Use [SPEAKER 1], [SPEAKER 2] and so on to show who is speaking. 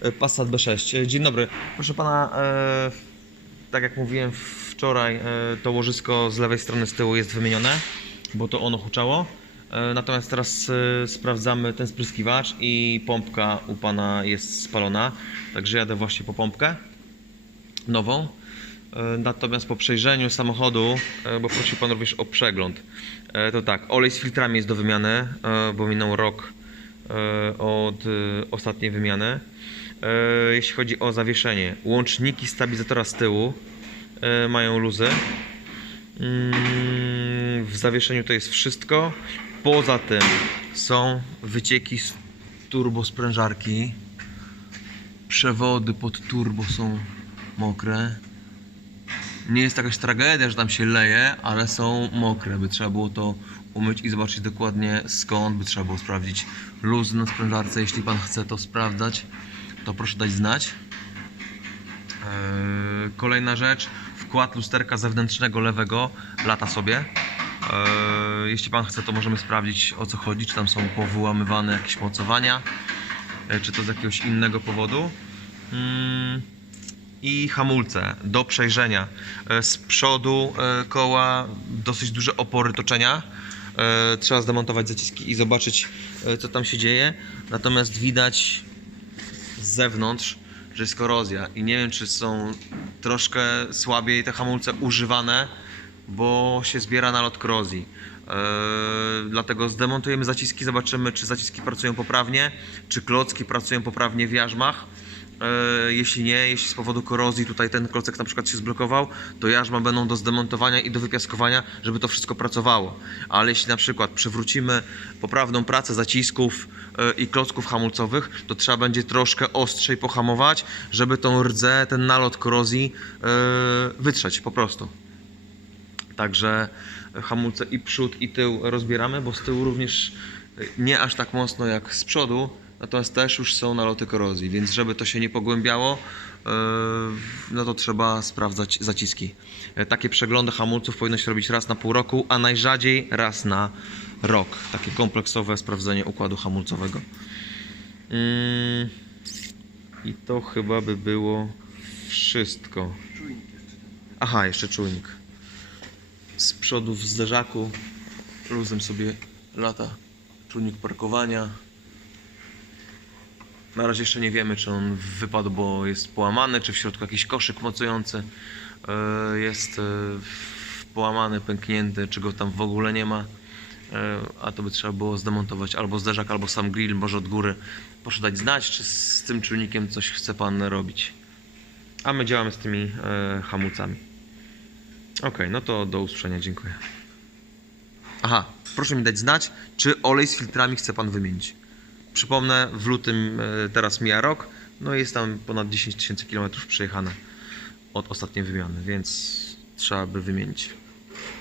[SPEAKER 1] E, Passat B6. E, Dzień dobry. Proszę pana, e, tak jak mówiłem wczoraj, e, to łożysko z lewej strony z tyłu jest wymienione, bo to ono huczało. E, natomiast teraz e, sprawdzamy ten spryskiwacz i pompka u pana jest spalona. Także jadę właśnie po pompkę nową. E, Natomiast po przejrzeniu samochodu, bo prosił Pan również o przegląd, to tak, olej z filtrami jest do wymiany, bo minął rok od ostatniej wymiany. E, Jeśli chodzi o zawieszenie, łączniki stabilizatora z tyłu e, mają luzy. Mm, W zawieszeniu to jest wszystko. Poza tym są wycieki z turbosprężarki. Przewody pod turbo są mokre. Nie jest jakaś tragedia, że tam się leje, ale są mokre, by trzeba było to umyć i zobaczyć dokładnie skąd, by trzeba było sprawdzić luz na sprężarce. Jeśli Pan chce to sprawdzać, to proszę dać znać. Eee, Kolejna rzecz, wkład lusterka zewnętrznego lewego lata sobie. Eee, Jeśli Pan chce, to możemy sprawdzić o co chodzi, czy tam są powyłamywane jakieś mocowania, e, czy to z jakiegoś innego powodu. Mm, i hamulce do przejrzenia. E, Z przodu e, koła dosyć duże opory toczenia. E, Trzeba zdemontować zaciski i zobaczyć, e, co tam się dzieje. Natomiast widać z zewnątrz, że jest korozja. I nie wiem, czy są troszkę słabiej te hamulce używane, bo się zbiera nalot korozji. E, dlatego zdemontujemy zaciski, zobaczymy, czy zaciski pracują poprawnie, czy klocki pracują poprawnie w jarzmach. E, Jeśli nie, jeśli z powodu korozji tutaj ten klocek na przykład się zblokował, to jarzma będą do zdemontowania i do wypiaskowania, żeby to wszystko pracowało. Ale jeśli na przykład przywrócimy poprawną pracę zacisków e, i klocków hamulcowych, to trzeba będzie troszkę ostrzej pohamować, żeby tą rdzę, ten nalot korozji e, wytrzeć po prostu. Także hamulce i przód i tył rozbieramy, bo z tyłu również nie aż tak mocno jak z przodu, natomiast też już są naloty korozji, więc żeby to się nie pogłębiało, yy, no to trzeba sprawdzać zaciski. E, Takie przeglądy hamulców powinno się robić raz na pół roku, a najrzadziej raz na rok. Takie kompleksowe sprawdzenie układu hamulcowego. Mm, I to chyba by było wszystko. Aha, jeszcze czujnik z przodu w zderzaku luzem sobie lata czujnik parkowania na razie jeszcze nie wiemy czy on wypadł bo jest połamany czy w środku jakiś koszyk mocujący e, jest e, połamany, pęknięty czy go tam w ogóle nie ma E, a to by trzeba było zdemontować albo zderzak albo sam grill może od góry proszę dać znać czy z tym czujnikiem coś chce pan robić a my działamy z tymi hamulcami Okej, no to do usłyszenia, dziękuję. Aha, proszę mi dać znać, czy olej z filtrami chce Pan wymienić. Przypomnę, w lutym e, teraz mija rok, no jest tam ponad 10 tysięcy kilometrów przejechane od ostatniej wymiany, więc trzeba by wymienić.